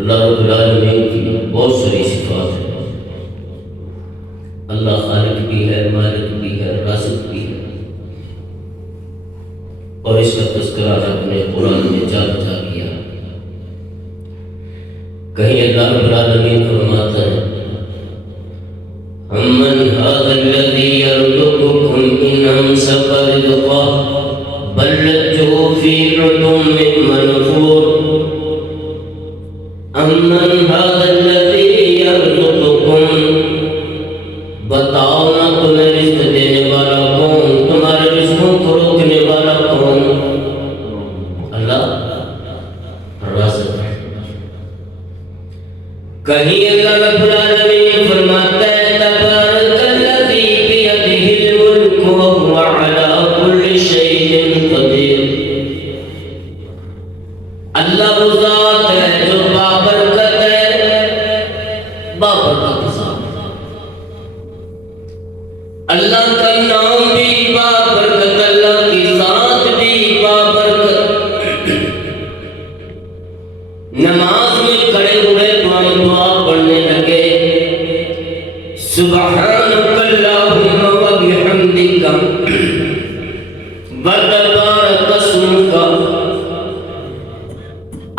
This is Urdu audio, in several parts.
اللہ رب العالمین کی بہت ساری صفات ہیں۔ اللہ خالق بھی ہے، مالک بھی ہے، رازق بھی ہے، اور اس کا تذکرہ اپنے قرآن میں جا بجا کیا۔ کہیں اللہ رب العالمین فرماتا ہے امن هذا الذي يرزقكم ان امسك رزقه بل لجوا في عتو منفور امن هذا الذي يرزقكم بتاؤ نا تمہیں رزق دینے والا کون، تمہارے رزقوں کو روکنے والا کون؟ اللہ رازق ہے۔ کہیں اللہ رب العالمین فرماتا ہے تبارک الذی بیدہ الملک وہو علی کل شیء قدیر۔ اللہ وہ ذات ہے جو بابرکت ہے، بابرکت ذات۔ اللہ کا نام بھی بابرکت، اللہ کی ذات بھی بابرکت۔ نماز میں کھڑے ہوئے دعا پڑھنے لگے سبحانک اللہم وبحمدک وتبارک اسمک۔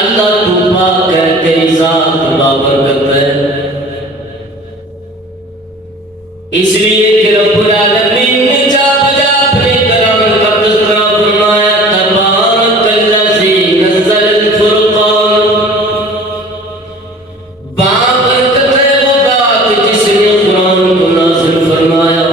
اللہ تو پاک ہے، تیری ذات بابرکت ہے، اس لیے کہ رب العالمین نے جا بجا اپنے کلام کا تذکرہ فرمایا تبارک الذی نزل الفرقان۔ بابرکت ہے وہ ذات جس نے قرآن کو نازل فرمایا۔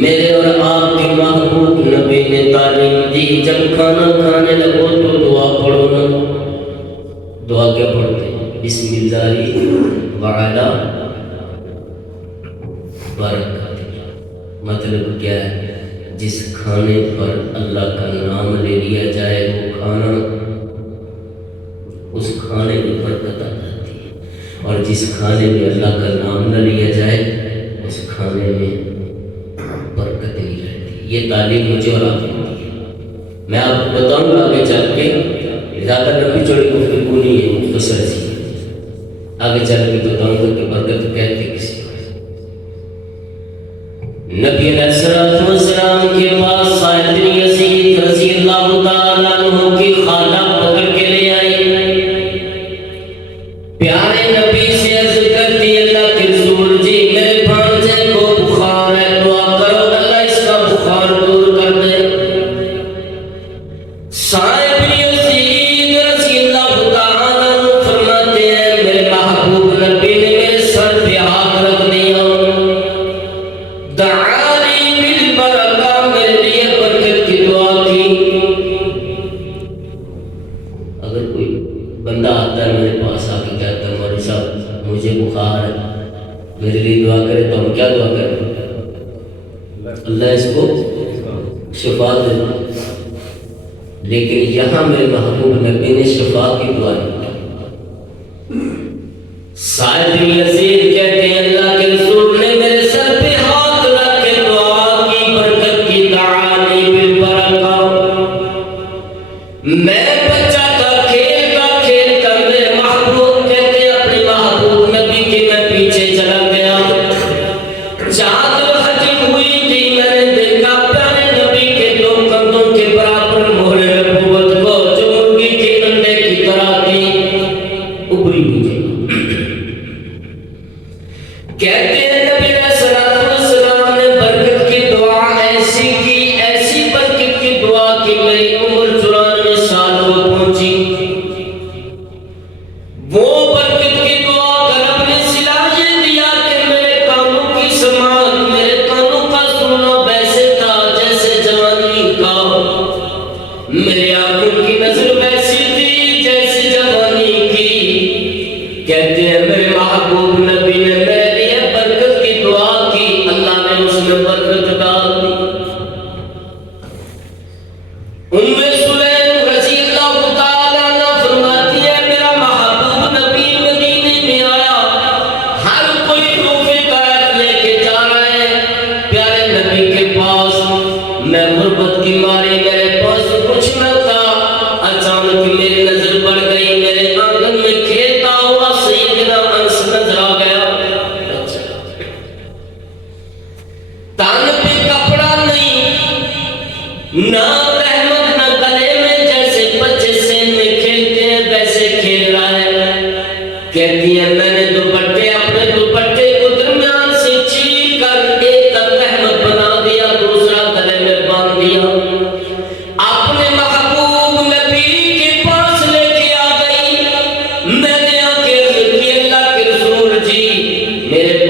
میرے اور آپ کے محبوب نبی نے تعلیم دی جب کھانا کھانے لگو تو دعا پڑھو نا۔ دعا کیا پڑھتے ہیں؟ بسم اللہ وعلا برکت۔ مطلب کیا ہے؟ جس کھانے پر اللہ کا نام لے لیا جائے وہ کھانا، اس کھانے میں برکت آ جاتی ہے، اور جس کھانے میں اللہ کا نام نہ لیا جائے اس کھانے میں برکت نہیں رہتی۔ یہ تعلیم مجھے اور آپ کو دی ہے۔ میں آپ کو بتاؤں گا آگے چل کے، زیادہ لمبی چوڑی گفتگو نہیں ہے، مختصر سی ہے۔ آگے چل کے بتاؤں گا کہ برکت کہتے کسی کو۔ نبی علیہ السلام کے پاس سعید بن یزید رضی اللہ تعالیٰ عنہ کی خالہ پکڑ کے لے آئی۔ پیارے نبی سے عرض کرتی اللہ کے رسول جی میرے بھانجے کو بخار ہے، دعا کرو اللہ اس کا بخار دور کر دے۔ سعید بن یزید رضی اللہ تعالیٰ عنہ فرماتے ہیں میرے محبوب نبی نے میرے سر پہ ہاتھ رکھ دیا، دعانی بالبرکہ، میرے لیے برکت کی دعا کی۔ اگر کوئی بندہ آتا ہے میرے پاس آ کے کہتا ہے مولوی صاحب مجھے بخار ہے میرے لیے دعا کرے، تو ہم کیا دعا کریں؟ اللہ اس کو شفا دے۔ لیکن یہاں میرے محبوب نبی نے شفا کی دعا نہیں کی۔ سعید بن یزید کہتے ہیں اللہ کے رسول نے میرے سر پہ ہاتھ رکھ کے دعا کی، برکت کی، دعانی بالبرکہ۔ میں بچہ تھا کھیلتا میرے محبوب کہتے ہیں اپنے محبوب نبی کے میں پیچھے چلا گیا، چادر ہٹی ہوئی تھی، میں نے دیکھا پیارے نبی کے دو کندھوں کے برابر مہر نبوت کو جو مرغی کے انڈے کی طرح تھی ابری ہوئی تھی۔ کہتے ہیں نبی علیہ السلام نے برکت کی دعا ایسی کی، ایسی برکت کی دعا کی میری عمر 94 سال کو پہنچی۔ وہ برکت کی دعا کا رب نے صلہ یہ دیا کہ میرے کانوں کی سماعت، میرے کانوں کا سننا ویسے تھا جیسے جوانی کا، میرے آنکھوں کی نظر ویسی تھی جیسے جوانی کی،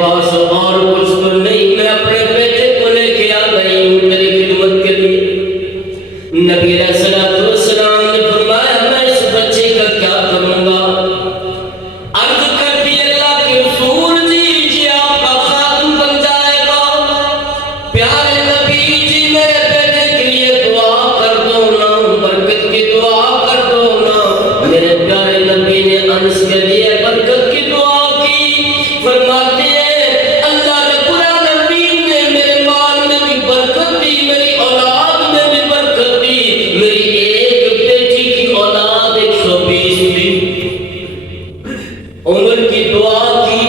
پاس اور کچھ تو نہیں، میں اپنے بیٹے کو لے کے آ گئی ہوں تیری خدمت کے لیے۔ نبی علیہ الصلوۃ والسلام نے فرمایا میں اس بچے کا کیا کروں گا؟ عرض کرتی اللہ کے رسول جی آپ کا خادم بن جائے گا۔ پیارے نبی جی میرے بیٹے کے لیے دعا کر دو نا، برکت کی دعا کر دو نا۔ میرے پیارے نبی نے انس کے لیے برکت کی دعا کی۔ فرماتے ہیں اللہ رب العالمین نے میرے مال میں بھی برکت دی، میری اولاد میں بھی برکت دی، میری ایک بیٹی کی اولاد 120 دی۔ عمر کی دعا کی،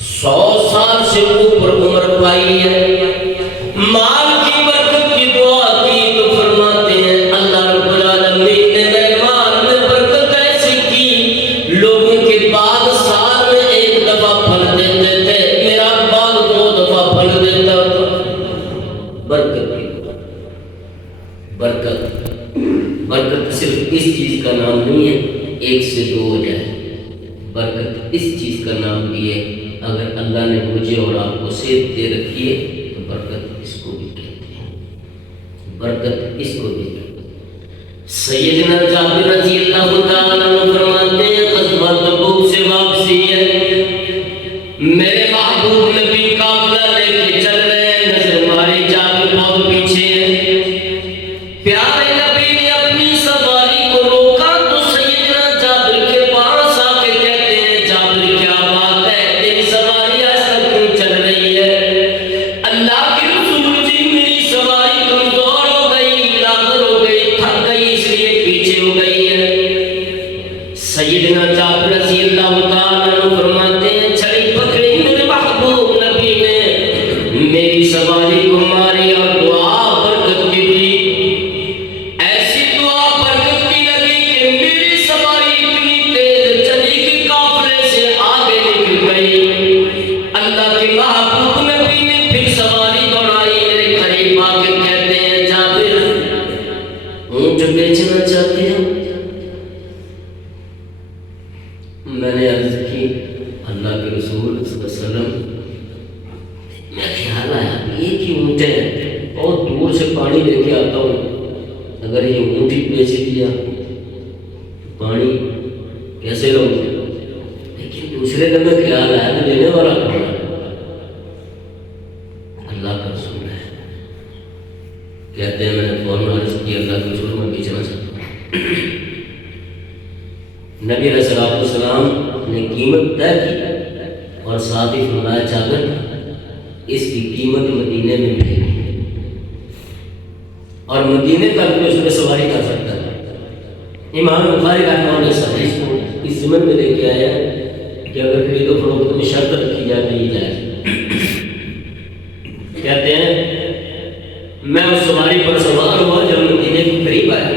100 سال سے اوپر عمر پائی ہے۔ مال کی برکت کی دعا کی تو فرماتے ہیں اللہ رب العالمین نے میرے مال میں برکت ایسی کی، لوگوں کے بعد سال میں 1 دفعہ پھل دیتے تھے، میرا بعد 2 دفعہ پھل دیتا تھا۔ برکت کی برکت برکت صرف اس چیز کا نام نہیں ہے 1 سے 2 ہو جائے، برکت اس چیز کا نام بھی ہے اگر اللہ نے مجھے اور آپ کو صحت دے رکھی ہے تو برکت اس کو بھی کہتے ہیں، برکت اس کو بھی کہتے ہیں۔ سیدنا جابر رضی اللہ تعالیٰ عنہ فرماتے ہیں غزوہ تبوک سے واپسی ہے، میرے محبوب نبی قافلہ لے کے چل رہے ہیں، نظر ماری جابر بہت پیچھے ہے۔ پیارے نبی نے اپنی سواری کو روکا تو سیدنا جابر کے پاس آ کے کہتے ہیں جابر کیا بات ہے، تیری سواری ایسا کیوں چل رہی ہے؟ اللہ کے رسول جی میری سواری کمزور ہو گئی، لاغر ہو گئی، تھک گئی، اس لیے پیچھے ہو گئی ہے۔ سیدنا جابر رضی اللہ تعالیٰ عنہ فرماتے ہیں چھڑی پکڑی میرے محبوب نبی نے، میری سواری کو ماری اور دعا برکت کی دی، ایسی دعا برکت کی لگی کہ میری سواری اتنی تیز چلی کہ قافلے سے آگے نکل گئی۔ اللہ کے محبوب نبی نے پھر سواری دوڑائی، میرے قریب آ کے کہتے ہیں جابر اونٹ بیچنا چاہتے ہو؟ میں نے عرض کی اللہ کے رسول صلی اللہ علیہ وسلم میں خیال آیا ایک ہی اونٹ ہے، بہت دور سے پانی لے کے آتا ہوں، اگر یہ اونٹ ہی بیچ دیا پانی کیسے لوں گا؟ لیکن دوسرے دن میں خیال آیا کہ لینے والا کون ہے؟ اللہ کا رسول ہے۔ کہتے ہیں میں نے فوراً عرض کی اللہ کے رسول میں بیچنا چاہتا ہوں۔ نبی علیہ الصلوۃ والسلام نے قیمت طے کی اور ساتھ ہی فرمایا جابر اس کی قیمت مدینے میں ملے گی اور مدینے تک بھی اس میں سواری کر سکتا ہے۔ امام بخاری رحمہ اللہ اس حدیث کو اس ضمن میں لے کے آیا کہ اگر خرید و فروخت میں شرط رکھی جائے تو یہ جائز۔ کہتے ہیں میں اس سواری پر سوار ہوا، جب مدینے کے قریب آیا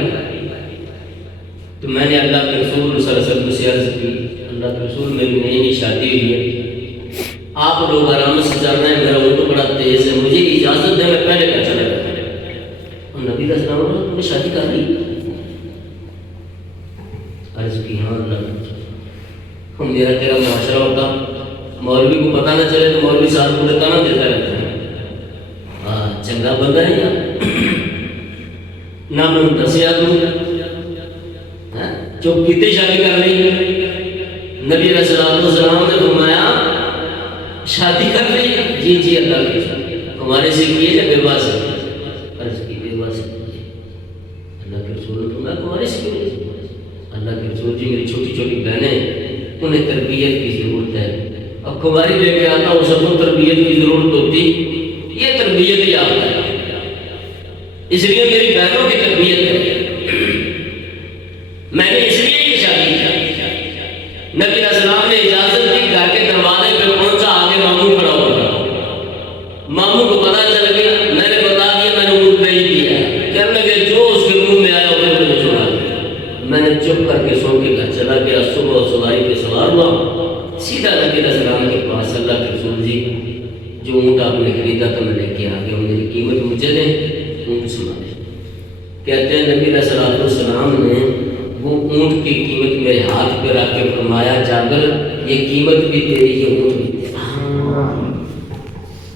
تو میں نے اللہ کے رسول صلی اللہ علیہ وسلم سے عرض کی اللہ کے رسول میری نئی شادی ہوئی ہے، آپ لوگ آرام سے چل رہے ہیں، میرا اونٹ بڑا تیز ہے، مجھے اجازت دیں میں پہلے کا چلا جاتا۔ اور نبی علیہ السلام نے تم نے شادی کر لی؟ عرض کی ہاں اللہ میرا تیرا معاشرہ ہوتا، مولوی کو پتہ نہ چلے تو مولوی صاحب کو تانا دیتا رہتا ہے، ہاں چنگا بندہ ہے یا نہ میں دس یاد ہوں چپ کیتے شادی کر لی؟ نبی علیہ السلام نے فرمایا شادی کر لی؟ جی جی اللہ کی ہمارے سے کیے یا بے باس ہے؟ عرض کی بے باس ہے۔ اللہ کے رسول نے فرمایا تمہارے سے کیوں؟ اللہ کے رسول جی میری چھوٹی چھوٹی بہنیں انہیں تربیت کی ضرورت ہے، اب کماری لے کے آتا ہوں سب کو تربیت کی ضرورت ہوتی، یہ تربیت ہی آتا ہے، اس لیے میری بہنوں کی تربیت ہے، میں نے اس لیے یہ شادی کی۔ نبی علیہ السلام نے اجازت دی، گھر کے دروازے پہ پہنچا، آگے ماموں کھڑا ہو گیا، ماموں کو پتا چل گیا، میں نے بتا دیا میں نے اونٹ بیچ دیا، کہنے لگے جو اس کے منہ میں آیا اسے مجھے چھوڑا دیا۔ میں نے چپ کر کے سو کے گھر چلا گیا، صبح سواری پہ سوار ہوا، سیدھا نبی علیہ السلام کے پاس، اللہ کے رسول جی جو اونٹ آپ نے خریدا تھا میں لے کے آ گیا، میری قیمت مجھے دیں، اونٹ سنا دیں۔ کہتے ہیں نبی علیہ السلام نے وہ اونٹ کی قیمت میرے ہاتھ پہ رکھ کے فرمایا جابر یہ قیمت بھی تیری، یہ اونٹ بھی تیرا،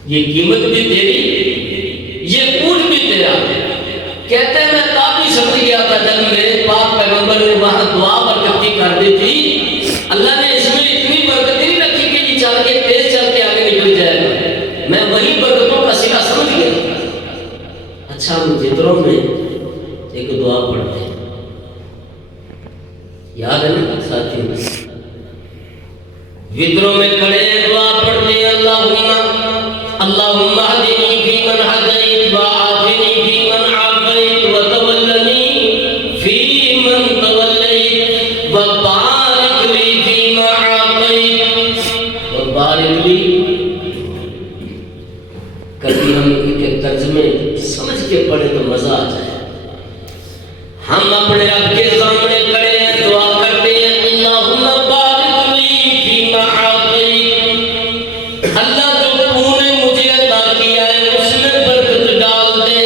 یہ قیمت بھی تیری، یہ اونٹ بھی تیرا۔ کہتے ہیں میں کافی سمجھ گیا تھا جب میرے پاک پیغمبر نے وہاں دعا برکتی کر دی تھی، اللہ نے اس میں اتنی برکت نہیں رکھی کہ یہ چل کے تیز چل کے آگے نکل جائے گا، میں وہی برکتوں کا صلہ سمجھ گیا۔ اچھا ہم جتروں میں ایک دعا پڑھتے ہیں، یاد ہے نا ساتھیوں، وطروں میں کھڑے دعا پڑھتے ہیں، اللہم اہدنی فیمن ہدیت وعافنی فیمن عافیت وتولنی فیمن تولیت وبارک لی فیما اعطیت وبارک لی۔ کبھی ہم ان کے ترجمے سمجھ کے پڑھیں تو مزہ آ جائے۔ ہم اپنے رب کے سامنے کھڑے ہیں، دعا کرتے ہیں، اللہم بارک لی فیما اعطیت، اللہ جو تو نے مجھے عطا کیا ہے اس میں برکت ڈال دے،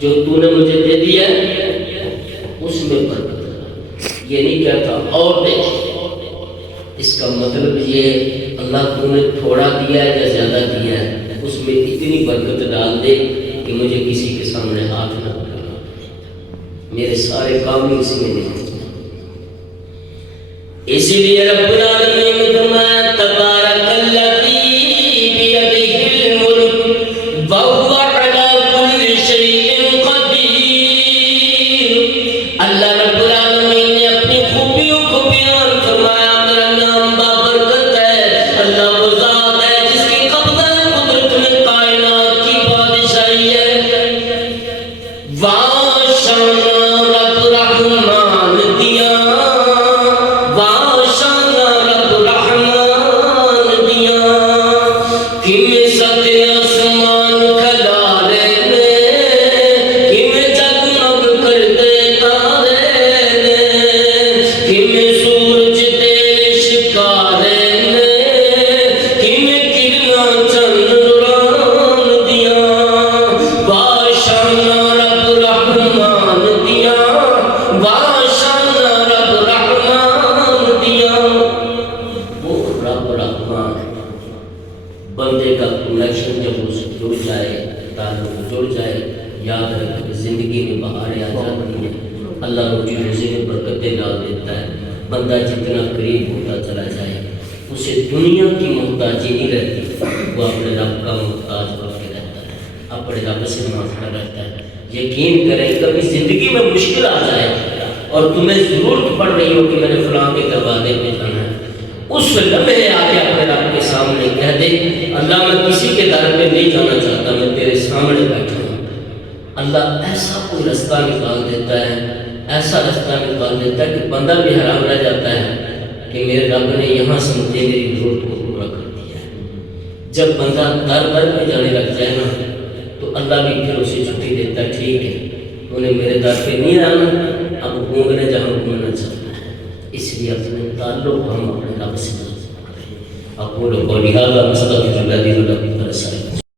جو تو نے مجھے دے دیا ہے اس میں برکت ڈال۔ یہ نہیں کہتا اور دے، اس کا مطلب یہ ہے اللہ تو نے تھوڑا دیا ہے یا زیادہ دیا ہے اس میں اتنی برکت ڈال دے کہ مجھے کسی کے سامنے ہاتھ نہ کرنا، میرے سارے کام ہی اسی میں نہیں۔ اسی لیے رب العالمین نے فرمایا تبارک الذی بیدہ الملک وہو علی کل شیء قدیر۔ اللہ رب العالمین نے اپنی خوبیوں کو بیان فرمایا، میرا نام بابرکت ہے، اللہ وہ ذات ہے جس کی قبضہ قدرت میں کائنات کی بادشاہی ہے۔ واشان رب رحمان دیا، واشان رب رحمان دیا، کم ست آسمان کھلارے نے، کم جگمگ کر دے تارے نے، کم سورج دے شکارے نے، کم کرنا چند نوران دیا، واشان رب رحمان دیا، واشان رب رحمان دیا۔ وہ رب رحمان بندے کا کنیکشن جب اس سے جڑ جائے، تعلق جڑ جائے، یاد رکھ زندگی میں بہاریں آ جاتی ہیں، اللہ روزی روزی میں برکتیں ڈال دیتا ہے۔ بندہ جتنا قریب ہوتا چلا جائے اسے دنیا کی محتاجی نہیں رہتی، وہ اپنے رب کا محتاج ہو کے رہتا ہے، اپنے رب سے مانگتا رہتا ہے۔ یقین کریں کبھی زندگی میں مشکل آ جائے اور تمہیں ضرورت پڑ رہی ہو کہ میں نے فلاں کے دروازے پہ جانا ہے، اس لمحے آ کے اپنے رب کے سامنے کہہ دے اللہ میں کسی کے در پہ نہیں جانا چاہتا، میں تیرے سامنے بیٹھا ہوں۔ اللہ ایسا کوئی رستہ نکال دیتا ہے، ایسا رستہ نکال دیتا ہے کہ بندہ بھی حیران رہ جاتا ہے کہ میرے رب نے یہاں سے مجھے میری ضرورت کو پورا کر دیا ہے۔ جب بندہ در در پہ جانے لگ جائے نا تو اللہ بھی پھر اسے چھٹی دیتا ہے، ٹھیک ہے انہیں میرے در پہ نہیں آنا، اب گھومنے جہاں گھومنا چاہتا ہے۔ اس لیے اپنے تعلق ہم اپنے رب سے کریں۔ اقول قولی ھذا واستغفر اللہ لي ولکم۔